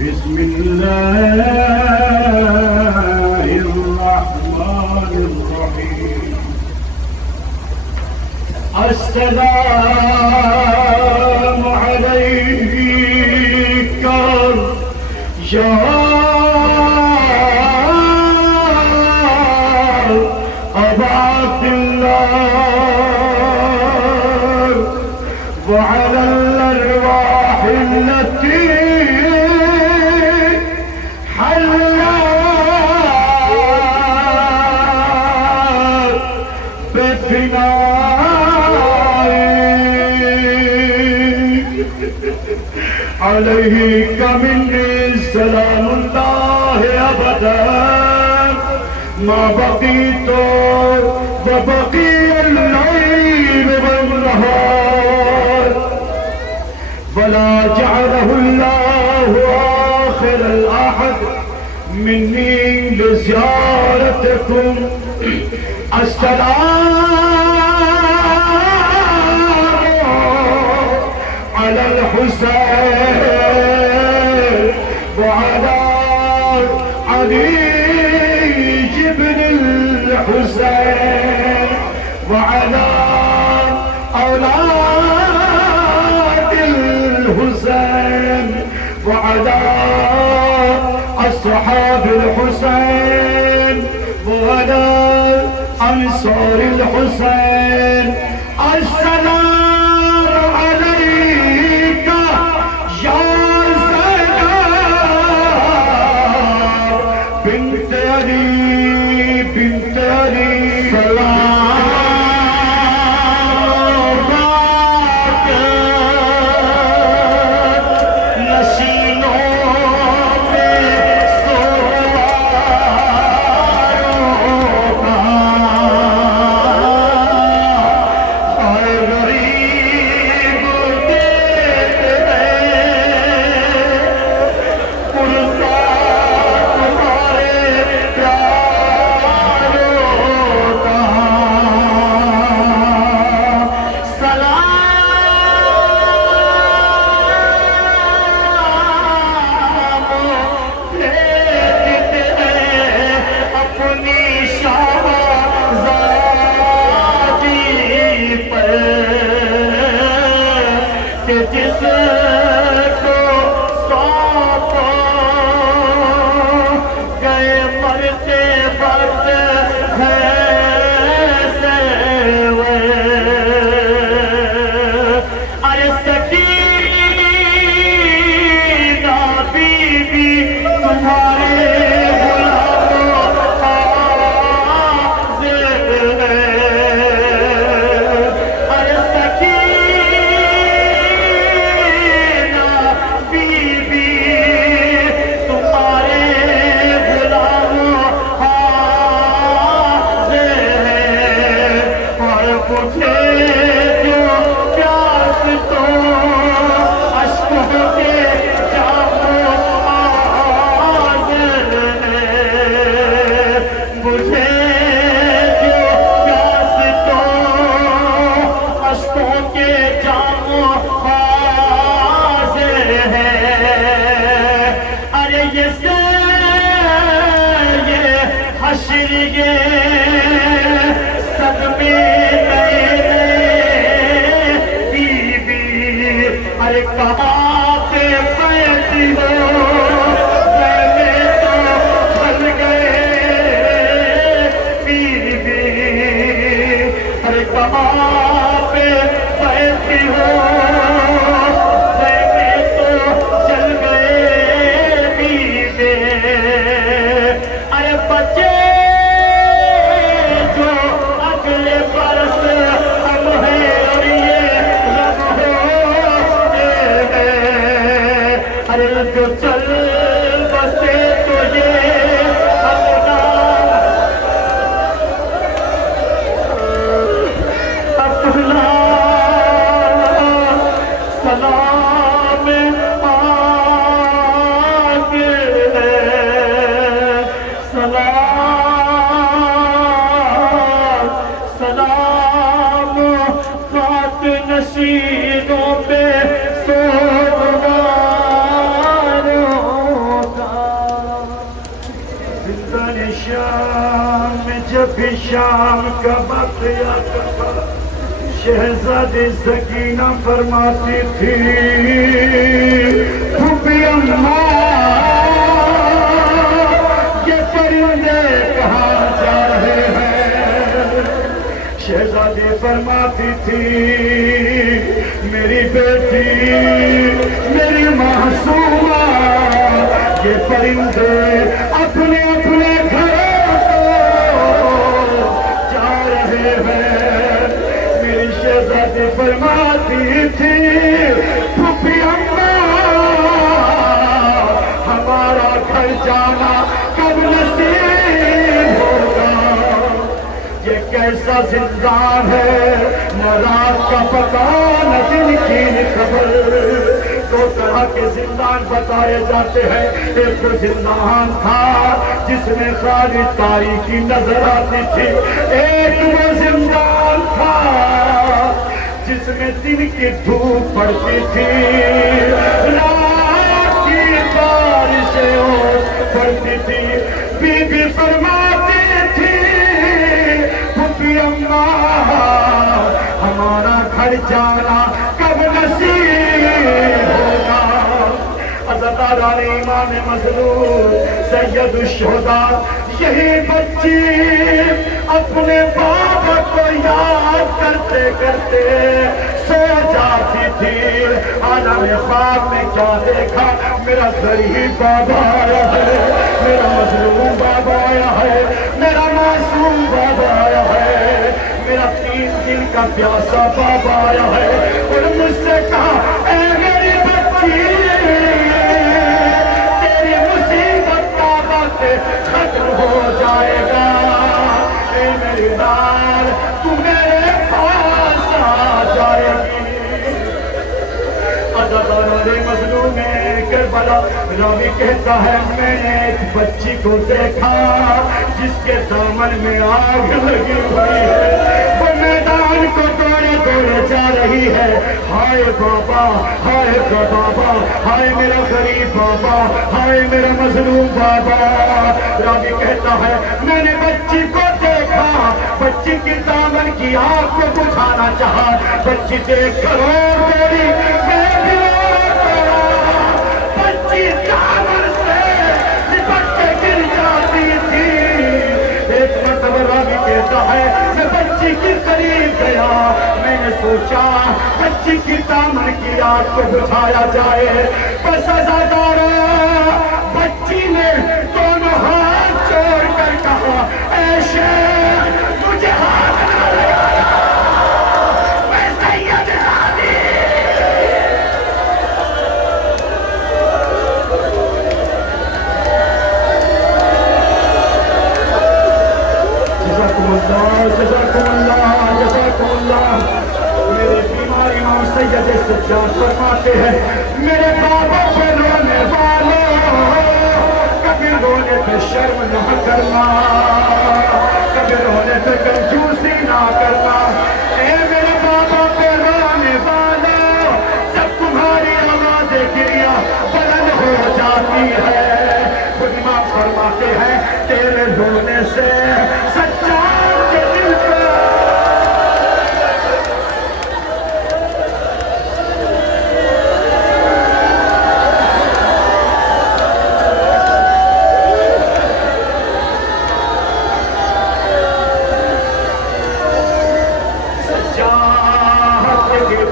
بسم الله الرحمن الرحيم السلام عليك يا أبا عبد الله وعلى الأرواح التي حلت بفنائك عليك مني سلام الله أبدا ما بقيت وبقي الليل والنهار ولا جعله الله آخر الأحد مني لزيارتكم السلام على الحسين وعلى علي بن الحسين وعلى أولاد الحسين وعلى أصحاب الحسين وعلى أنصار الحسين السلام عليك يا زينب بنت علي بنت علي شام کا وقت یا تھا، شہزادی سکینہ فرماتی تھی پھوپھی اماں یہ پرندے کہاں جا رہے ہیں؟ شہزادی فرماتی تھی میری بیٹی میری معصومہ یہ پرندے اپنے اپنے گھروں کو جا رہے ہیں۔ میری شہزادی فرماتی تھی پھوپھی اماں ہمارا گھر جانا کب نصیب ہوگا؟ یہ کیسا زندان ہے نہ رات کا پتہ نہ دن کی خبر۔ دو طرح کے زندان بتائے جاتے ہیں، ایک تو زندان تھا جس میں خالی تاریکی نظر آتی تھی، ایک وہ زندان تھا جس میں دن کی دھوپ پڑتی تھی، رات کی بارشیں پڑتی تھی۔ بی بی فرماتی تھی پھوپھی اماں ہمارا گھر جانا کب نصیب ہوگا؟ حضرت امام مظلوم سید الشہداء یہی بچی اپنے بابا کو یاد کرتے کرتے سو جاتی تھی۔ عالم خواب میں کیا دیکھا؟ میرا غریب بابا آیا ہے، میرا مظلوم بابا آیا ہے، میرا معصوم بابا آیا ہے، میرا 3 دن کا پیاسا بابا آیا ہے، اور مجھ سے کہا اے میری بچی تیری مصیبت کا وقت ختم ہو جائے گا، اے میری لال تو میرے پاس آ جائے گی۔ مظلوم کربلا راوی کہتا ہے میں نے ایک بچی کو دیکھا جس کے دامن میں آگ لگی ہوئی ہے، وہ میدان کو دوڑے دوڑے جا رہی ہے، ہائے بابا ہائے بابا ہائے میرا غریب بابا ہائے میرا مظلوم بابا۔ راوی کہتا ہے میں نے بچی کو دیکھا، بچی کی دامن کی آگ کو بجھانا چاہا، بچی دیکھ کر اور دوڑی، میں بھی دامن سے لپٹ کے گر جاتی تھی۔ ایک مرتبہ راوی کہتا ہے میں بچی کے قریب گیا، میں نے سوچا بچی کی دامن کی آگ کو بجھایا جائے، بس عزادارا بچی نے دونوں ہاتھ جوڑ کر کہا اے شیخ مجھے ہاتھ نہ لگایا، میں سید زادی جزاکم اللہ۔ میرے بیمار امام سید سجاد فرماتے ہیں میرے بابا پہ رونے والوں کبھی رونے پہ شرم نہ کرنا، کبھی رونے پہ کنجوسی نہ کرنا، اے میرے بابا پہ رونے والوں جب تمہاری آواز گریا بلند ہو جاتی ہے، خود امام فرماتے ہیں تیرے رونے سے سجاد کے دل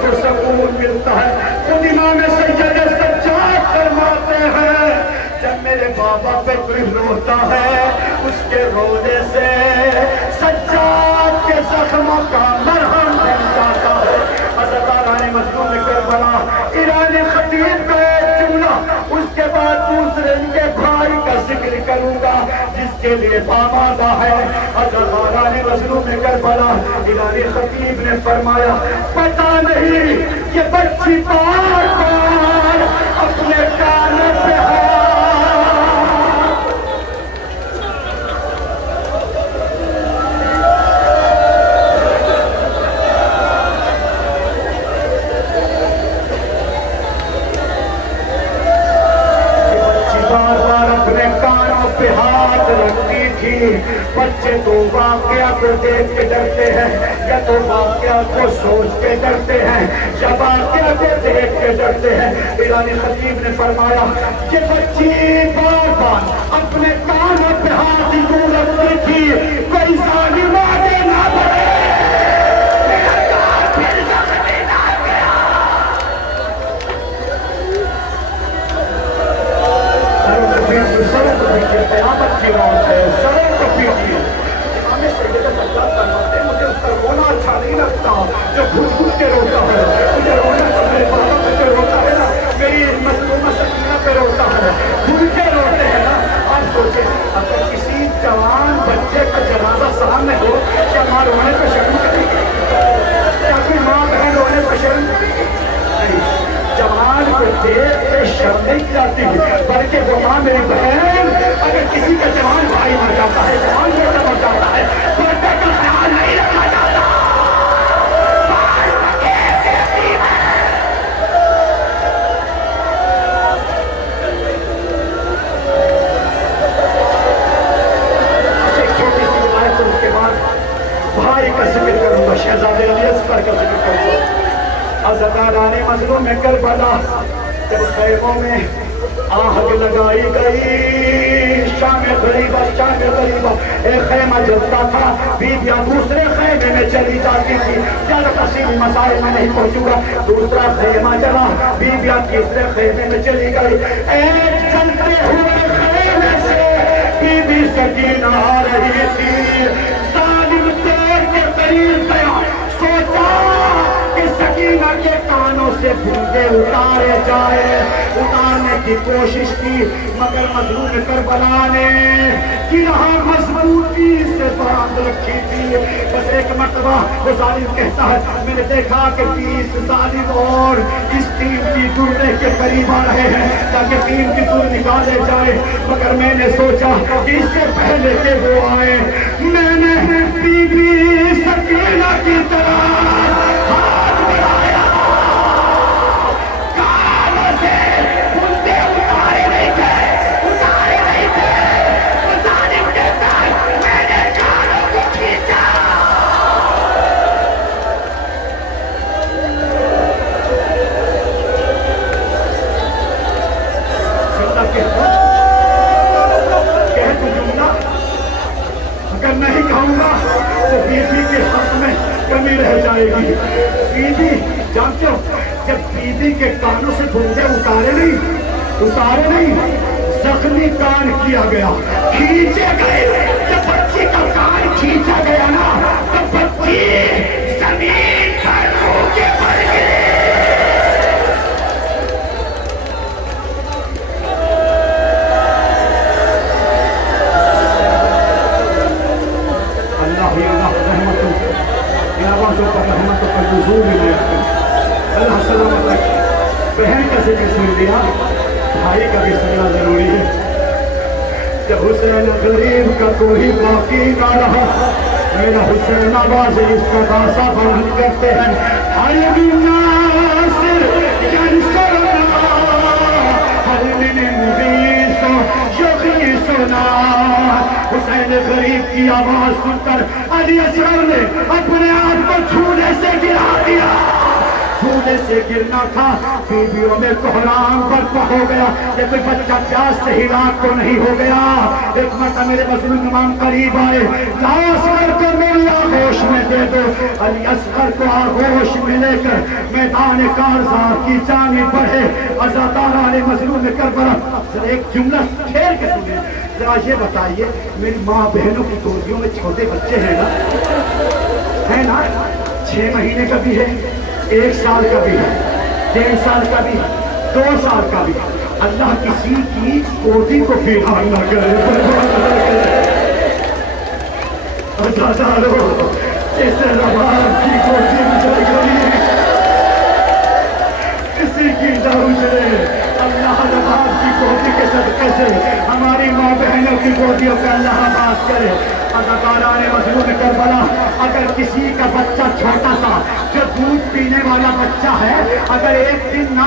پہ سکون ملتا ہے۔ خود امام سید سجاد فرماتے ہیں جب میرے بابا پہ کوئی روتا ہے اس کے رونے سے سجاد کے زخموں کا مرہم بن جاتا ہے۔ حضرت علی مظلوم کربلا ایرانی خطیب کا ایک جملہ اس کے بعد دوسرے ان کے بھائی کا ذکر کروں گا جس کے لیے آمادہ ہے۔ حضرت علی مظلوم کربلا ایرانی خطیب نے فرمایا پتہ نہیں یہ بچی بار بار اپنے کانوں پہ ہاتھ رکھتی تھی، بچے تو واقعہ کو دیکھ کے ڈرتے ہیں یا تو واقعہ کو سوچ کے ڈرتے ہیں یا واقعہ کو دیکھ کے ڈرتے ہیں۔ ایرانی خطیب نے فرمایا کہ بچی بار بار اپنے کانوں پہ ہاتھ یوں رکھتی تھی کوئی ظالم آگے نہ بڑھے، میرا کان پھر زخمی نہ گیا۔ سروں کو پیٹیے، قیامت کی رات ہے، سروں کو پیٹیے۔ ہمیں سیدہ سجاد فرماتے ہیں مجھے اس کا رونا اچھا نہیں لگتا جو گھٹ گھٹ کے روتا ہے، مجھے رونا تو میرے بابا پہ جو روتا ہے نا، میری مظلومہ سکینہ پہ روتا ہے، گھٹ کے روتے ہیں نا۔ آپ سوچیں اگر کسی جوان بچے کا جنازہ سامنے ہو کیا ماں رونے پہ شرم کرے گی؟ کیا کوئی ماں بہن رونے پہ شرم کرے گی؟ نہیں، جوان کو دیکھ کے شرم نہیں جاتی بلکہ وہ ماں میری بہن اگر کسی کا جوان بھائی مر جاتا ہے، جوان بیٹا مر جاتا ہے، بیٹے کا خیال نہیں رکھا جاتا۔ بھائی کا ذکر کروں گا، شہزادے علی اصغر کا ذکر کروں گا۔ عزاداران مظلوم کربلا جب خیموں میں آگ لگائی گئی، شام غریبہ شام غریبہ ایک خیمہ جلتا تھا، بیویاں دوسرے خیمے میں چلی جاتی تھی۔ زیادہ تفصیلی مسائل میں نہیں پہنچوں گا۔ دوسرا خیمہ جلا، بیویاں تیسرے خیمے میں چلی گئی۔ ایک چلتے ہوئے خیمے سے بی بی سکینہ آ رہی تھی۔ ظالم دیر کے قریب گیا، سوچا کہ سکینہ کے کانوں سے بھونگے اتارے جائے، اتارنے کی کوشش کی مگر مظلوم کربلا نے گرہ مضبوطی سے باندھ رکھی تھی۔ بس ایک مرتبہ وہ ظالم کہتا ہے میں نے دیکھا کہ 20 ظالم اور اس ٹیم کی دورے کے قریب آ رہے ہیں تاکہ ٹیم کی دور نکالے جائے، مگر میں نے سوچا کہ اس سے پہلے کہ وہ آئے میں نے بی بی سکینہ کی طرح ہاتھ بڑھایا، کانوں سے بندے اتارے نہیں تھے، اتارے نہیں تھے، وہ ظالم کہتا ہے میں نے کانوں کو کھینچا۔ کہہ تو جملہ اگر نہیں کہوں گا تو بیوی کے حق میں کمی رہ جائے گی۔ بیوی جانتے ہو جب بیوی کے کانوں سے بندے اتارے نہیں زخمی کان کیا گیا، کھینچے گئے۔ جب بچی کا کان کھینچا گیا نا تو بچی زمین پر رو کے مر گئی۔ اللہ سلامت رکھے۔ بہن کا ذکر سن لیا، بھائی کا بھی سننا ضروری ہے۔ جب حسین غریب کا کوئی باقی نہ رہا، میرا حسین آواز اس کا داسا بلند کرتے ہیں، ہر من ناصر ینصرنا، ہر من مغیث یغیثنا۔ حسین غریب کی آواز سن کر علی اصغر نے اپنے آپ کو چھونے سے گرا دیا۔ چھونے سے گرنا تھا، بیویوں میں کوہرام برپا ہو گیا، یہ کوئی بچہ پیاس سے ہلاک تو نہیں ہو گیا۔ ایک مرتبہ میرے مظلوم امام قریب آئے، لاؤ اصغر کو میری آغوش میں دے دو۔ علی اصغر کو آغوش میں لے کر میدان کارزار کی جانب بڑھے۔ عزاداران مظلوم کربلا ذرا ایک جملہ کھیل کے سنیں، ذرا یہ بتائیے میری ماں بہنوں کی گودیوں میں چھوٹے بچے ہیں نا 6 مہینے کا بھی ہے، 1 سال کا بھی ہے، 1.5 سال کا بھی ہے، 2 سال کا بھی ہے۔ اللہ کسی کی گودی کو بیمار نہ کرے، برباد نہ کرے۔ عزادارو جسے رباب کی گودی اجڑ گئی کسی کی نہ اجڑے، اللہ رباب کی گودی کے صدقے سے ہماری ماں بہنوں کی گودیوں کا اللہ آباد کرے۔ عزاداران مظلوم کربلا اگر کسی کا بچہ چھوٹا سا جو دودھ پینے والا بچہ ہے اگر ایک دن نہ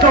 2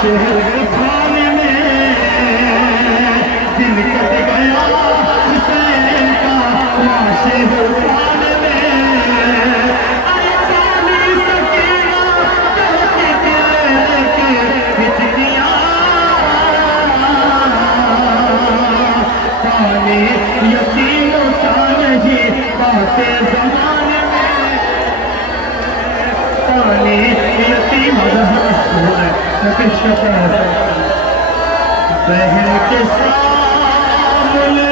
شہر کھانے میں دل کٹ گیا حسین کا شہر کھانے میں آئی جانی سکینہ کرتی دل کے بجلیاں پانی یتیموں کا نہیں پاتے زمانے میں پانی یتیم بہن کے سامنے